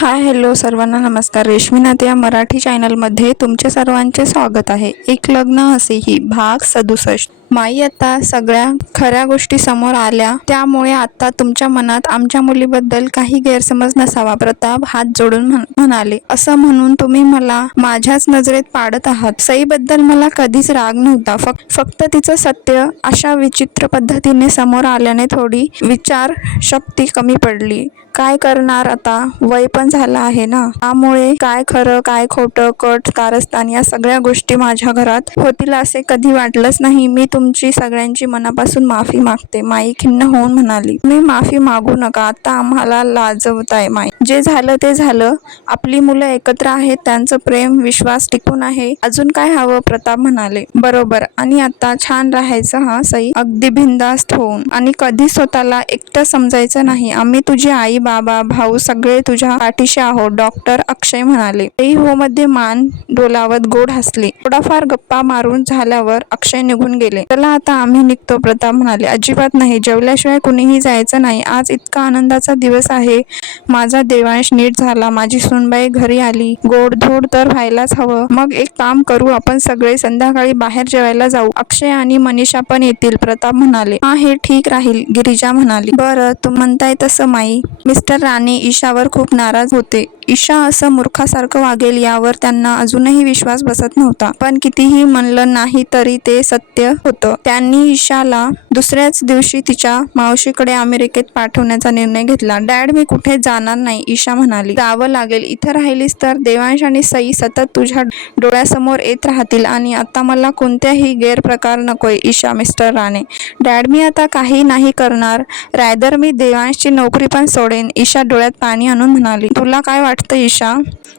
Hi hello सर्वांना नमस्कार. रेश्मीनाथ या मराठी चॅनलमध्ये तुमचे सर्वांचे स्वागत आहे. एक लग्न असेही भाग सदुसष्ट. माई आता सगळ्या खऱ्या गोष्टी समोर आल्या. त्यामुळे आता तुमच्या मनात आमच्या मुलीबद्दल काही गैरसमज नसावा. प्रताप हात जोडून म्हण- म्हणाले असं म्हणून तुम्ही मला माझ्याच नजरेत पाडत आहात. सईबद्दल मला कधीच राग नव्हता. फक्त फक्त तिचं सत्य अशा विचित्र पद्धतीने समोर आल्याने थोडी विचार शक्ती कमी पडली. काय करणार आता? वय पण झालं आहे ना? त्यामुळे काय खरं काय खोटं कट कारस्थान या सगळ्या गोष्टी माझ्या घरात होतील असे कधी वाटलंच नाही. मी तुमची सगळ्यांची मनापासून माफी मागते. माई खिन्न होऊन म्हणाली मी माफी मागू नका. आता आम्हाला लाजवताय माई. जे झालं ते झालं. आपली मुलं एकत्र आहेत त्यांचं प्रेम विश्वास टिकून आहे. अजून काय हवं? प्रताप म्हणाले. बरोबर. आणि आता छान राहायचं हा सई. अगदी भिंदास्त होऊन. आणि कधी स्वतःला एकटं समजायचं नाही. आम्ही तुझी आई बाबा भाऊ सगळे तुझ्या पाठीशी आहोत. डॉक्टर अक्षय म्हणाले. तेही हो मध्ये मान डोलावत गोड हसले. थोडाफार गप्पा मारून झाल्यावर अक्षय निघून गेले. चला आता आम्ही निघतो. प्रताप म्हणाले अजिबात नाही. जेवल्याशिवाय कुणीही जायचं नाही. आज इतका आनंदाचा दिवस आहे. माझा देवांश नीट झाला. माझी सुनबाई घरी आली. गोडधोड तर व्हायलाच हवं. मग एक काम करू. आपण सगळे संध्याकाळी बाहेर जेवायला जाऊ. अक्षय आणि मनीषा पण येतील. प्रताप म्हणाले. हा हे ठीक राहील गिरिजा म्हणाली. बरं तू म्हणताय तसं माई. मिस्टर राणे ईशावर खूप नाराज होते. ईशा असं मूर्खासारखं वागेल यावर त्यांना अजूनही विश्वास बसत नव्हता. पण कितीही म्हणलं नाही तरी ते सत्य होते. त्यांनी ईशाला दुसऱ्याच दिवशी तिच्या मावशीकडे अमेरिकेत पाठवण्याचा निर्णय घेतला. डॅड मी कुठे जाणार नाही ईशा म्हणाली. जावं लागेल. इथं राहिलीस तर देवांश आणि सई सतत तुझ्या डोळ्यासमोर येत राहतील आणि आता मला कोणत्याही गैरप्रकार नकोय ईशा मिस्टर राणे. डॅड मी आता काही नाही करणार. रायदर मी देवांशची नोकरी पण सोडेन ईशा डोळ्यात पाणी आणून म्हणाली. तुला काय वाटतं ईशा?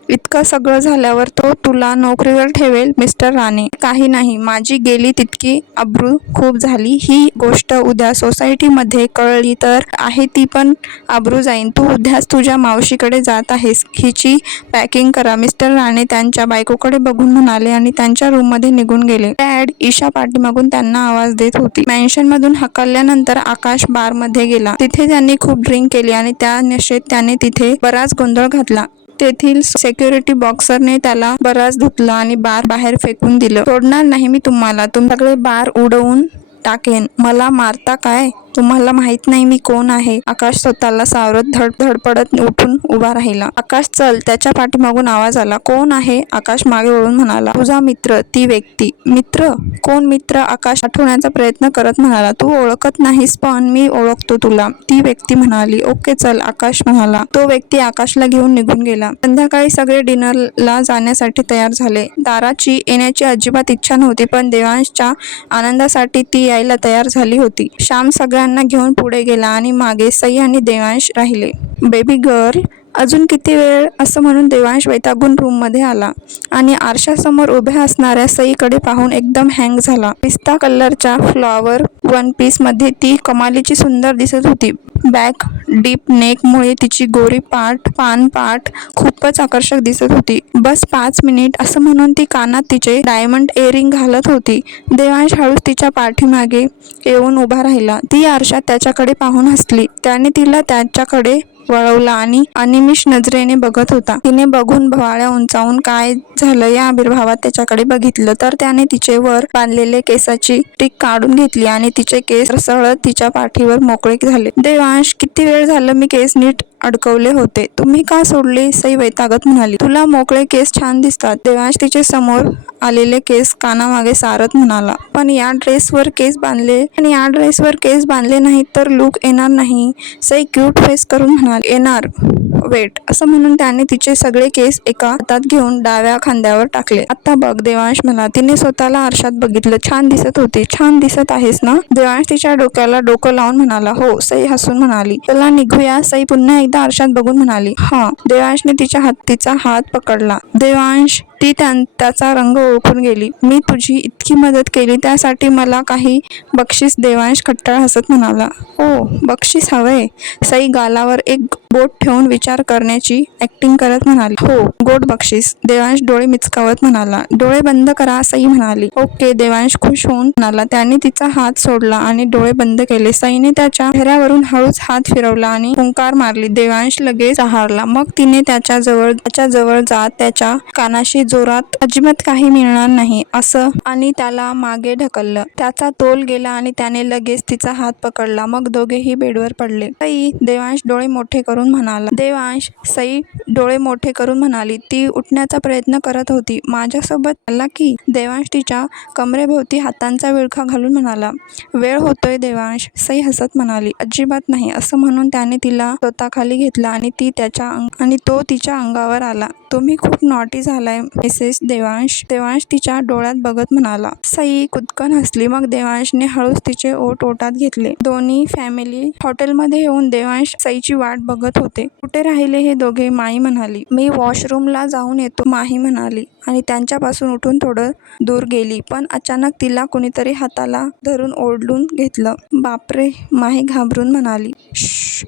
इतकं सगळं झाल्यावर तो तुला नोकरीवर ठेवेल मिस्टर राणे? काही नाही. माझी गेली तितकी अब्रू खूप झाली. ही गोष्ट उद्या सोसायटीमध्ये कळली तर आहे ती पण आब्रू जाईन. तू उद्याच तुझ्या मावशीकडे जात आहेस. हिची पॅकिंग करा. मिस्टर राणे त्यांच्या बायकोकडे बघून म्हणाले आणि त्यांच्या रूममध्ये निघून गेले. डॅड ईशा पाठीमागून त्यांना आवाज देत होती. मॅन्शनमधून हकलल्यानंतर आकाश बारमध्ये गेला. तिथे त्यांनी खूप ड्रिंक केली आणि त्या नशेत त्याने तिथे बराच गोंधळ घातला. तेथील सेक्युरिटी बॉक्सरने त्याला बराच धुतला आणि बार बाहेर फेकून दिलं. सोडणार नाही मी तुम्हाला. तुमच्याकडे बार उडवून टाकेन. मला मारता काय? तुम्हाला माहीत नाही मी कोण आहे. आकाश स्वतःला सावरत धड धडपडत उठून उभा राहिला. आकाश चल त्याच्या पाठीमागून आवाज आला. कोण आहे? आकाश मागे वळून म्हणाला. तुझा मित्र ती व्यक्ती. मित्र? कोण मित्र? आकाश आठवण्याचा प्रयत्न करत म्हणाला. तू ओळखत नाहीस पण मी ओळखतो तुला. ती व्यक्ती म्हणाली. ओके चल आकाश म्हणाला. तो व्यक्ती आकाशला घेऊन निघून गेला. संध्याकाळी सगळे डिनरला जाण्यासाठी तयार झाले. दाराची येण्याची अजिबात इच्छा नव्हती पण देवांशच्या आनंदासाठी ती यायला तयार झाली होती. श्याम सगळ्यांना घेऊन पुढे गेला आणि मागे सई आणि देवांश राहिले. बेबी गर्ल अजून किती वेळ? असं म्हणून देवांश वैतागून रूममध्ये आला. आणि आरशासमोर उभ्या असणाऱ्या सईकडे पाहून एकदम हँग झाला. पिस्ता कलरच्या फ्लॉवर वन पीसमध्ये ती कमालीची सुंदर दिसत होती. बॅक डीप नेकमुळे तिची गोरी पाठ पान पाठ खूपच आकर्षक दिसत होती. बस पाच मिनिट असं म्हणून ती कानात तिचे डायमंड एअरिंग घालत होती. देवांश हळूच तिच्या पाठीमागे येऊन उभा राहिला. ती आरशात त्याच्याकडे पाहून हसली. त्याने तिला त्याच्याकडे वळवला आणि अनिमिष नजरेने बघत होता. तिने बघून भवाळ्या उंचावून काय झालं या आविर्भावात त्याच्याकडे बघितलं तर त्याने तिचे वर बांधलेले केसाची टीक काढून घेतली आणि तिचे केस रसळत तिच्या पाठीवर मोकळे झाले. देवांश किती वेळ झालं मी केस नीट अडकवले होते. तुम्ही का सोडले? सई वैतागत म्हणाली. तुला मोकळे केस छान दिसतात. देवांश तिचे समोर आलेले केस कानामागे सारत म्हणाला. पण या ड्रेसवर केस बांधले पण या ड्रेसवर केस बांधले नाही तर लुक येणार नाही. सई क्यूट फेस करून म्हणाले. येणार. वेट. असं म्हणून त्याने तिचे सगळे केस एका हातात घेऊन डाव्या खांद्यावर टाकले. आता बघ देवांश मला तिने स्वतःला आरशात बघितलं. छान दिसत होती. छान दिसत आहेस ना? देवांश तिच्या डोक्याला डोकं लावून म्हणाला हो सई हसून म्हणाली. चला निघूया सई पुन्हा एकदा आरशात बघून म्हणाली. हा देवांशने तिच्या हात तिचा हात पकडला. देवांश ती त्या त्याचा रंग ओळखून गेली. मी तुझी इतकी मदत केली त्यासाठी मला काही बक्षीस देवांश खट्टाळ हसत म्हणाला. ओ बक्षीस हवंय. सई गालावर एक बोट ठेवून विचार करण्याची ऍक्टिंग करत म्हणाली. हो गोड बक्षीस. देवांश डोळे मिचकावत म्हणाला. डोळे बंद करा सई म्हणाली. ओके देवांश खुश होऊन म्हणाला. त्याने तिचा हात सोडला आणि डोळे बंद केले. सईने त्याच्या चेहऱ्यावरून हळूच हात फिरवला आणि हुंकार मारली. देवांश लगेच हारला. मग तिने त्याच्याजवळ त्याच्याजवळ जात त्याच्या कानाशी जोरात अजिबात काही मिळणार नाही असं आणि त्याला मागे ढकललं. त्याचा तोल गेला आणि त्याने लगेच तिचा हात पकडला. मग दोघेही बेडवर पडले. सई देवांश डोळे मोठे करून म्हणाला. देवांश सई डोळे मोठे करून म्हणाली. ती उठण्याचा प्रयत्न करत होती. माझ्यासोबत आला की? देवांश तिच्या कमरेभोवती हातांचा विळखा घालून म्हणाला. वेळ होतोय देवांश सई हसत म्हणाली. अजिबात नाही असं म्हणून त्याने तिला स्वतःखाली घेतलं आणि ती त्याच्या अंग आणि तो तिच्या अंगावर आला. तुम्ही खूप नॉटी झालाय मिसेस देवांश. देवांश तिच्या डोळ्यात बघत म्हणाला सई कुदकन हसली. मग देवांशने हळूच तिचे ओठ ओटात घेतले. दोन्ही फॅमिली हॉटेलमध्ये येऊन देवांश सईची वाट बघत होते. कुठे राहिले हे दोघे? माई म्हणाली. मी वॉशरूमला जाऊन येतो माही म्हणाली. आणि त्यांच्यापासून उठून थोडं दूर गेली. पण अचानक तिला कुणीतरी हाताला धरून ओढलून घेतलं. बापरे माही घाबरून म्हणाली.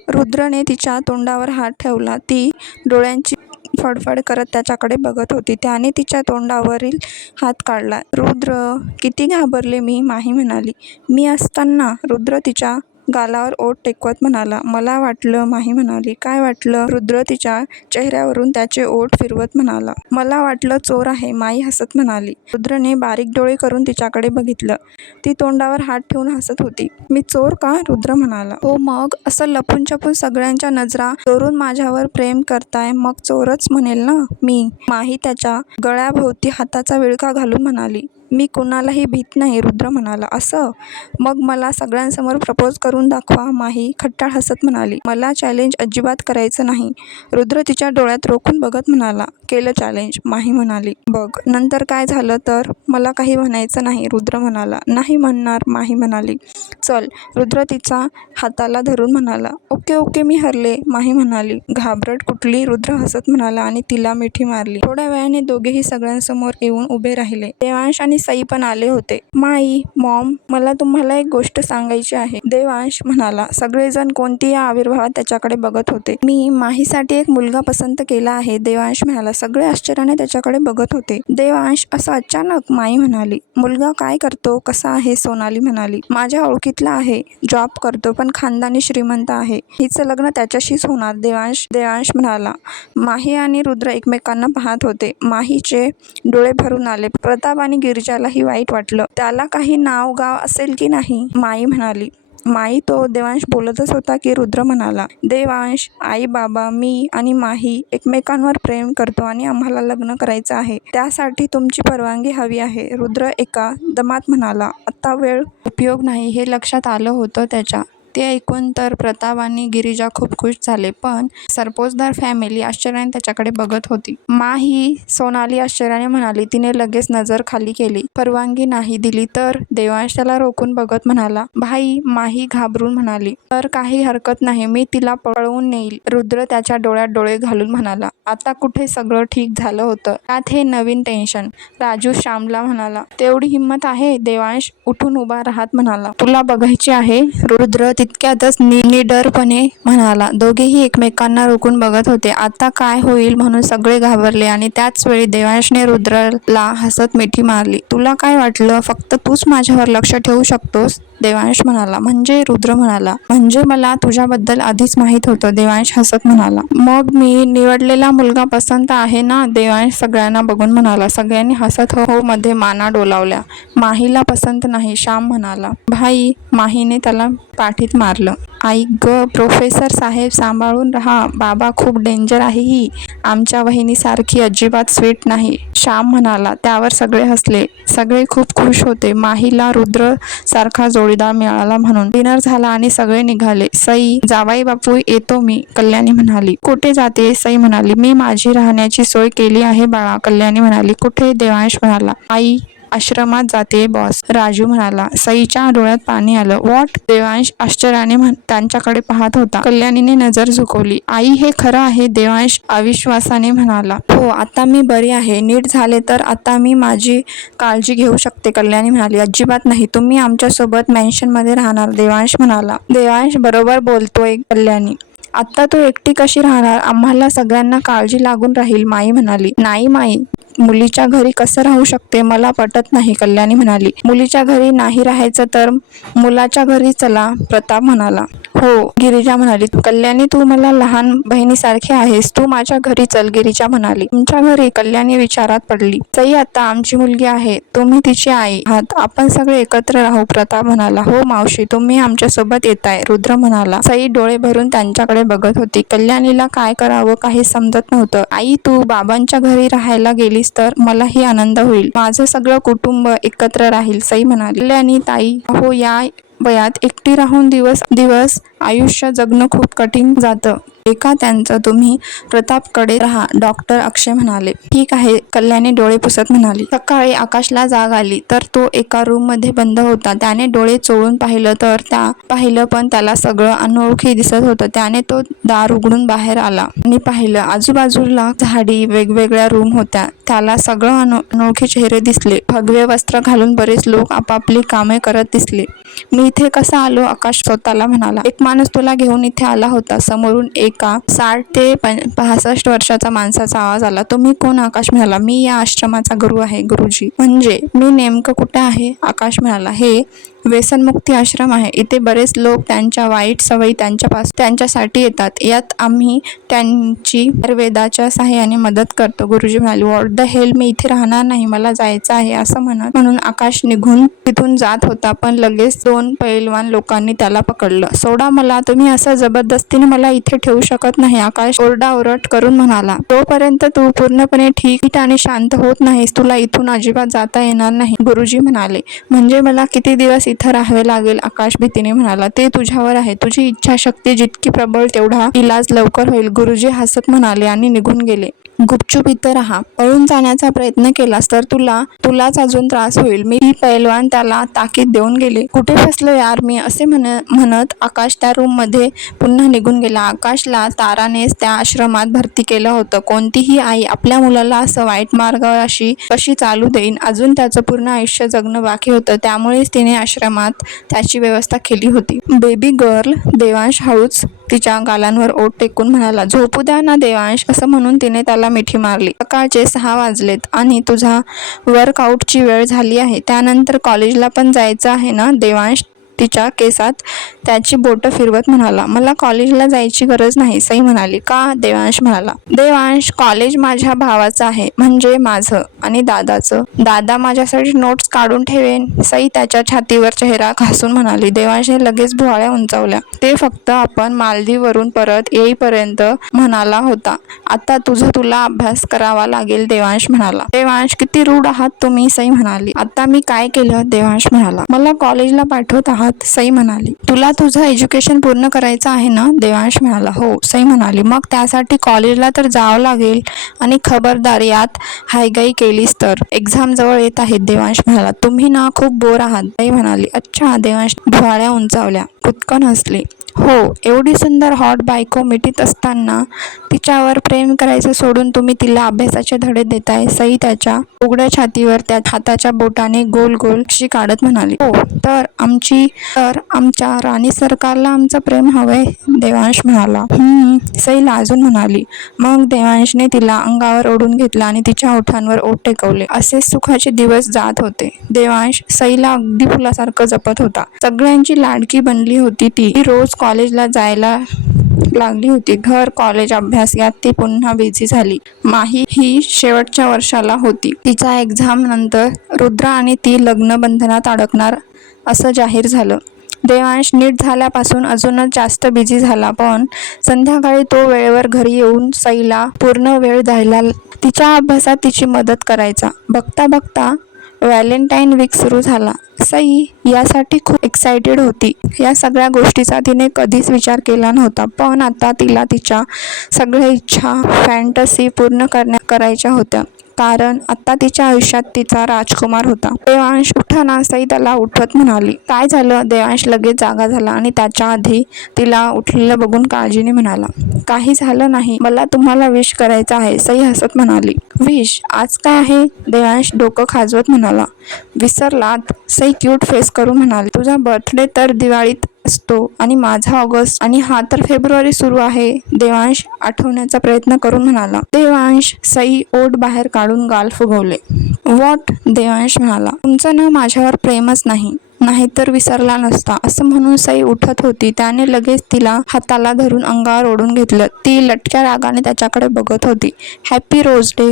रुद्रने तिच्या तोंडावर हात ठेवला. ती डोळ्यांची फडफड करत त्याच्याकडे बघत होती. त्याने तिच्या तोंडावरील हात काढला. रुद्र किती घाबरले मी माही म्हणाली. मी असताना रुद्र तिच्या गालावर ओठ टेकवत म्हणाला. मला वाटलं माही म्हणाली. काय वाटलं? रुद्र तिच्या चेहऱ्यावरून त्याचे ओठ फिरवत म्हणाला. मला वाटलं चोर आहे माई हसत म्हणाली. रुद्रने बारीक डोळे करून तिच्याकडे बघितलं. ती तोंडावर हात ठेवून हसत होती. मी चोर का? रुद्र म्हणाला. हो मग असं लपून छपून सगळ्यांच्या नजरा चोरून माझ्यावर प्रेम करताय मग चोरच म्हणेल ना मी? माही त्याच्या गळ्याभोवती हाताचा विळखा घालून म्हणाली. मी कुणालाही भीत नाही रुद्र म्हणाला. असं? मग मला सगळ्यांसमोर प्रपोज करून दाखवा माही खट्टाळ हसत म्हणाली. मला चॅलेंज अजिबात करायचं नाही. रुद्र तिच्या डोळ्यात रोखून बघत म्हणाला. केलं चॅलेंज माही म्हणाली. बघ नंतर काय झालं तर? मला काही म्हणायचं नाही रुद्र म्हणाला. नाही म्हणणार माही म्हणाली. चल रुद्र तिचा हाताला धरून म्हणाला. ओके ओके मी हरले माही म्हणाली. घाबरट कुठली? रुद्र हसत म्हणाला आणि तिला मिठी मारली. थोड्या वेळाने दोघेही सगळ्यांसमोर येऊन उभे राहिले. देवांश आणि देसाई पण आले होते. माई मॉम मला तुम्हाला एक गोष्ट सांगायची आहे. देवांश म्हणाला सगळेजण कोणतीही आविर्भावात त्याच्याकडे बघत होते. मी माहीसाठी एक मुलगा पसंत केला आहे. देवांश म्हणाला सगळे आश्चर्याने त्याच्याकडे बघत होते. देवांश असं अचानक माई म्हणाली मुलगा काय करतो? कसा आहे? सोनाली म्हणाली माझ्या ओळखीतला आहे जॉब करतो पण खानदानी श्रीमंत आहे. हिचं लग्न त्याच्याशीच होणार. देवांश देवांश म्हणाला माही आणि रुद्र एकमेकांना पाहत होते. माहीचे डोळे भरून आले. प्रताप आणि गिरिजालाही वाईट वाटलं. त्याला काही नाव गाव असेल की नाही माई म्हणाली. माई तो देवांश बोलतच होता की रुद्र म्हणाला देवांश आई बाबा मी आणि माही एकमेकांवर प्रेम करतो आणि आम्हाला लग्न करायचं आहे. त्यासाठी तुमची परवानगी हवी आहे. रुद्र एका दमात म्हणाला आत्ता वेळ उपयोग नाही हे लक्षात आलं होतं त्याच्या ते ऐकून तर प्रताप आणि गिरिजा खूप खुश झाले पण सरपोजदार फॅमिली आश्चर्याने त्याच्याकडे बघत होती. मा ही सोनाली आश्चर्याने म्हणाली तिने लगेच नजर खाली केली. परवानगी नाही दिली तर देवांश त्याला रोखून बघत म्हणाला. भाई माही घाबरून म्हणाली तर काही हरकत नाही मी तिला पळवून नेईल. रुद्र त्याच्या डोळ्यात डोळे घालून म्हणाला आता कुठे सगळं ठीक झालं होतं? त्यात हे नवीन टेन्शन राजू श्यामला म्हणाला तेवढी हिंमत आहे देवांश उठून उभा राहत म्हणाला तुला बघायचे आहे रुद्र तितक्यातच निडरपणे म्हणाला दोघेही एकमेकांना रोखून बघत होते. आता काय होईल म्हणून सगळे घाबरले आणि त्याच वेळी देवांशने रुद्रला हसत मिठी मारली. तुला काय वाटलं? फक्त तूच माझ्यावर लक्ष ठेवू शकतोस? देवांश म्हणाला म्हणजे? रुद्र म्हणाला म्हणजे मला तुझ्याबद्दल आधीच माहीत होतं देवांश हसत म्हणाला. मग मी निवडलेला मुलगा पसंत आहे ना? देवांश सगळ्यांना बघून म्हणाला. सगळ्यांनी हसत हो हो मध्ये माना डोलावल्या. माहीला पसंत नाही श्याम म्हणाला. भाई माहीने त्याला पाठीत मारलं. आई ग प्रोफेसर साहेब सांभाळून राहा. बाबा खूप डेंजर आहे ही. आमच्या वहिनीसारखी अजिबात स्वीट नाही. श्याम म्हणाला त्यावर सगळे हसले. सगळे खूप खुश होते. माहीला रुद्र सारखा जोडीदार मिळाला म्हणून. डिनर झाला आणि सगळे निघाले. सई जावाई बापू येतो मी कल्याणी म्हणाली. कुठे जाते? सई म्हणाली. मी माझी राहण्याची सोय केली आहे बाळा कल्याणी म्हणाली. कुठे? देवांश म्हणाला. आई आश्रमात जाते बॉस राजू म्हणाला सईच्या डोळ्यात पाणी आलं. वॉट देवांश आश्चर्याने त्यांच्याकडे पाहत होता. कल्याणीने नजर झुकवली. आई हे खरं आहे? देवांश अविश्वासाने म्हणाला. हो आता मी बरी आहे. नीट झाले तर आता मी माझी काळजी घेऊ शकते कल्याणी म्हणाली. अजिबात नाही. तुम्ही आमच्यासोबत मेन्शनमध्ये राहणार देवांश म्हणाला. देवांश बरोबर बोलतोय कल्याणी. आत्ता तू एकटी कशी राहणार? आम्हाला सगळ्यांना काळजी लागून राहील माई म्हणाली. नाही माई. मुलीच्या घरी कसं राहू शकते? मला पटत नाही कल्याणी म्हणाली. मुलीच्या घरी नाही राहायचं तर मुलाच्या घरी चला प्रताप म्हणाला. हो गिरिजा म्हणाली. कल्याणी तू मला लहान बहिणीसारखी आहेस. तू माझ्या घरी चल गिरिजा म्हणाली. तुमच्या घरी कल्याणी विचारात पडली. सई आता आमची मुलगी आहे. तुम्ही तिची आई आहात. आपण सगळे एकत्र राहू प्रताप म्हणाला. हो मावशी तुम्ही आमच्यासोबत येताय रुद्र म्हणाला. सई डोळे भरून त्यांच्याकडे बघत होती. कल्याणीला काय करावं काही समजत नव्हतं. आई तू बाबांच्या घरी राहायला गेली गेलीस तर मलाही आनंद होईल. माझं सगळं कुटुंब एकत्र राहील सई म्हणाली. कल्याणी ताई हो या वयात एकटी राहून दिवस दिवस आयुष्य जगणं खूप कठीण जातं. एका त्यांचं तुम्ही प्रतापकडे राहा डॉक्टर अक्षय म्हणाले. ठीक आहे कल्याणी डोळे पुसत म्हणाली. सकाळी आकाशला जाग आली तर तो एका रूममध्ये बंद होता. त्याने डोळे चोळून पाहिलं तर त्या पाहिलं पण त्याला सगळं अनोळखी दिसत होतं. त्याने तो दार उघडून बाहेर आला आणि पाहिलं आजूबाजूला झाडी वेगवेगळ्या रूम होत्या. त्याला सगळं अनो अनोळखी चेहरे दिसले. भगवे वस्त्र घालून बरेच लोक आपापली कामे करत दिसले. मी इथे कसा आलो? आकाश स्वतःला म्हणाला. एक माणूस तुला घेऊन इथे आला होता. समोरून एका साठ ते पासष्ट वर्षाचा माणसाचा आवाज आला. तुम्ही कोण? आकाश म्हणाला मी या आश्रमाचा गुरु आहे गुरुजी. म्हणजे मी नेमकं कुठे आहे? आकाश म्हणाला हे व्यसनमुक्ती आश्रम आहे. इथे बरेच लोक त्यांच्या वाईट सवयी त्यांच्यापास त्यांच्यासाठी येतात. यात आम्ही त्यांची आयुर्वेदाच्या सहाय्याने मदत करतो. गुरुजी म्हणाले वॉट द हेल मी इथे राहणार नाही. मला जायचं आहे असं म्हणत म्हणून आकाश निघून तिथून जात होता. पण लगेच दोन पैलवान लोकांनी त्याला पकडलं. सोडा मला. तुम्ही असं जबरदस्तीने मला इथे ठेवू शकत नाही आकाश ओरडाओरड करून म्हणाला. तोपर्यंत तू पूर्णपणे ठीक आणि शांत होत नाहीस तुला इथून अजिबात जाता येणार नाही गुरुजी म्हणाले. म्हणजे मला किती दिवस तिथं राहावे लागेल आकाश भीतीने म्हणाला. ते तुझ्यावर आहे. तुझी इच्छाशक्ती जितकी प्रबळ तेवढा इलाज लवकर होईल गुरुजी हसत म्हणाले आणि निघून गेले. गुपचूप इथं राहा. पळून जाण्याचा प्रयत्न केलास तर तुला तुलाच अजून त्रास होईल. मी ही पैलवान त्याला ताकीद देऊन गेले. कुठे फसलो यार मी? असे म्हण म्हणत आकाश त्या रूममध्ये पुन्हा निघून गेला. आकाशला तारानेच त्या आश्रमात भरती केलं होतं. कोणतीही आई आपल्या मुलाला असं वाईट मार्गाशी कशी चालू देईन? अजून त्याचं पूर्ण आयुष्य जगणं बाकी होतं. त्यामुळेच तिने कार्यक्रमात त्याची व्यवस्था केली होती. बेबी गर्ल देवांश हळूच तिच्या गालांवर ओट टेकून म्हणाला झोपू द्या ना देवांश असं म्हणून तिने त्याला मिठी मारली. सकाळचे सहा वाजलेत आणि तुझा वर्कआउटची वेळ झाली आहे. त्यानंतर कॉलेजला पण जायचं आहे ना देवांश? तिच्या केसात त्याची बोटं फिरवत म्हणाला मला कॉलेजला जायची गरज नाही सई म्हणाली. का? देवांश म्हणाला. देवांश कॉलेज माझ्या भावाचं आहे म्हणजे माझं आणि दादाचं. दादा माझ्यासाठी नोट्स काढून ठेवेन सई त्याच्या छातीवर चेहरा घासून म्हणाली. देवांशने लगेच भुवाळ्या उंचावल्या. ते फक्त आपण मालदीवरून परत येईपर्यंत म्हणाला होता. आता तुझं तुला अभ्यास करावा लागेल देवांश म्हणाला. देवांश किती रूढ आहात तुम्ही सई म्हणाली. आता मी काय केलं? देवांश म्हणाला. मला कॉलेजला पाठवत आहात सई म्हणाली. तुला तुझं एज्युकेशन पूर्ण करायचं आहे ना? देवांश म्हणाला. हो सई म्हणाली. मग त्यासाठी कॉलेजला तर जावं लागेल आणि खबरदार यात हायगाई केलीस तर. एक्झाम जवळ येत आहेत देवांश म्हणाला. तुम्ही ना खूप बोर आहात सई म्हणाली. अच्छा देवांश भुवाळ्या उंचावल्या. उत्कन हसले. हो एवढी सुंदर हॉट बायको मिठीत असताना तिच्यावर प्रेम करायचं सोडून तुम्ही तिला अभ्यासाचे धडे देताय सई त्याच्या उघड्या छातीवर त्या हाताच्या बोटाने गोल गोल अशी काढत म्हणाली. हो तर आमची तर आमच्या राणी सरकारला आमचं प्रेम हवंय देवांश म्हणाला. हम्म सई लाजून म्हणाली. मग देवांशने तिला अंगावर ओढून घेतला आणि तिच्या ओठांवर ओठ टेकवले. असे सुखाचे दिवस जात होते. देवांश सईला अगदी फुलासारखं जपत होता. सगळ्यांची लाडकी बनली होती ती. ती रोज कॉलेजला जायला लागली होती. घर कॉलेज अभ्यास यात ती पुन्हा बिझी झाली. माही ही शेवटच्या वर्षाला होती. तिच्या एक्झाम नंतर रुद्र आणि ती लग्न बंधनात अडकणार असं जाहीर झालं. देवांश नीट झाल्यापासून अजूनच जास्त बिझी झाला. पण संध्याकाळी तो वेळेवर घरी येऊन सईला पूर्ण वेळ द्यायला तिच्या अभ्यासात तिची मदत करायचा. बघता बघता व्हॅलेंटाईन वीक सुरू झाला. सई यासाठी खूप एक्सायटेड होती. या सगळ्या गोष्टीचा तिने कधीच विचार केला नव्हता. पण आता तिला तिच्या सगळ्या इच्छा फॅन्टसी पूर्ण करण्या करायच्या होत्या. कारण आता तिच्या आयुष्यात तिचा राजकुमार होता. देवांश उठाना सई त्याला उठवत म्हणाली काय झालं? देवांश लगेच जागा झाला आणि त्याच्या आधी तिला उठलेलं बघून काळजीने म्हणाला काही झालं नाही. मला तुम्हाला विश करायचं आहे सई हसत म्हणाली. विश? आज काय आहे? देवांश डोकं खाजवत म्हणाला विसरलात सई क्यूट फेस करून म्हणाले तुझा बर्थडे तर दिवाळीत असतो आणि माझा ऑगस्ट आणि हा तर फेब्रुवारी सुरू आहे देवांश आठवण्याचा प्रयत्न करून म्हणाला. देवांश सई ओट बाहेर काढून गाल फुगवले. वॉट? देवांश म्हणाला. तुमचं ना माझ्यावर प्रेमच नाही. नाहीतर विसरला नसता. असं म्हणून सई उठत होती. त्याने लगेच तिला हाताला धरून अंगावर ओढून घेतलं. ती लटक्या रागाने त्याच्याकडे बघत होती. हॅपी रोज डे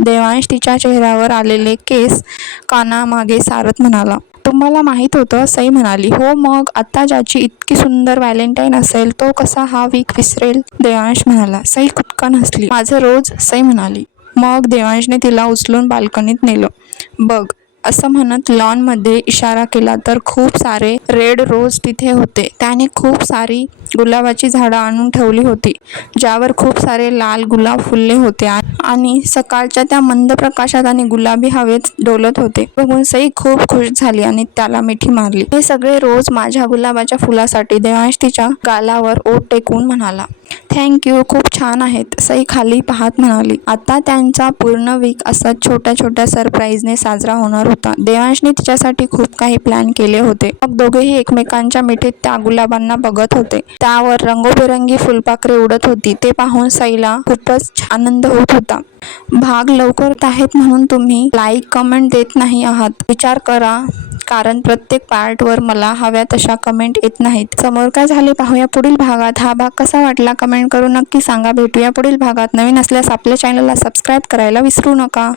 देवांश तिच्या चेहऱ्यावर आलेले केस कानामागे सारत म्हणाला. तुम्हाला माहीत होतं सई म्हणाली. हो मग आता ज्याची इतकी सुंदर व्हॅलेंटाईन असेल तो कसा हा वीक विसरेल? देवांश म्हणाला. सई कुटकन हसली. माझं रोज सई म्हणाली. मग देवांशने तिला उचलून बाल्कनीत नेलं. बघ असं म्हणत लॉनमध्ये इशारा केला तर खूप सारे रेड रोज तिथे होते. त्याने खूप सारी गुलाबाची झाडं आणून ठेवली होती ज्यावर खूप सारे लाल गुलाब फुलले होते आणि सकाळच्या त्या मंद प्रकाशात आणि गुलाबी हवेत डोलत होते. बघून सई खूप खुश झाली आणि त्याला मिठी मारली. हे सगळे रोज माझ्या गुलाबाच्या फुलासाठी देवांश तिच्या गालावर ओट टेकून म्हणाला. थँक्यू खूप छान आहेत सई खाली पाहत म्हणाली. आता त्यांचा पूर्ण वीक असा छोट्या छोट्या सरप्राईजने साजरा होणार होता. देवांशने तिच्यासाठी खूप काही प्लॅन केले होते. मग दोघेही एकमेकांच्या मिठीत त्या गुलाबांना बघत होते. त्यावर रंगोबेरंगी फुलपाखरे उडत होती. ते पाहून सईला खूपच आनंद होत होता. भाग लवकर आहेत म्हणून तुम्ही लाईक कमेंट देत नाही आहात. विचार करा कारण प्रत्येक पार्टवर मला हव्या तशा कमेंट येत नाहीत. समोर काय झाले पाहूया पुढील भागात. हा भाग कसा वाटला कमेंट करून नक्की सांगा. भेटूया पुढील भागात. नवीन असल्यास आपल्या चॅनलला सबस्क्राईब करायला विसरू नका.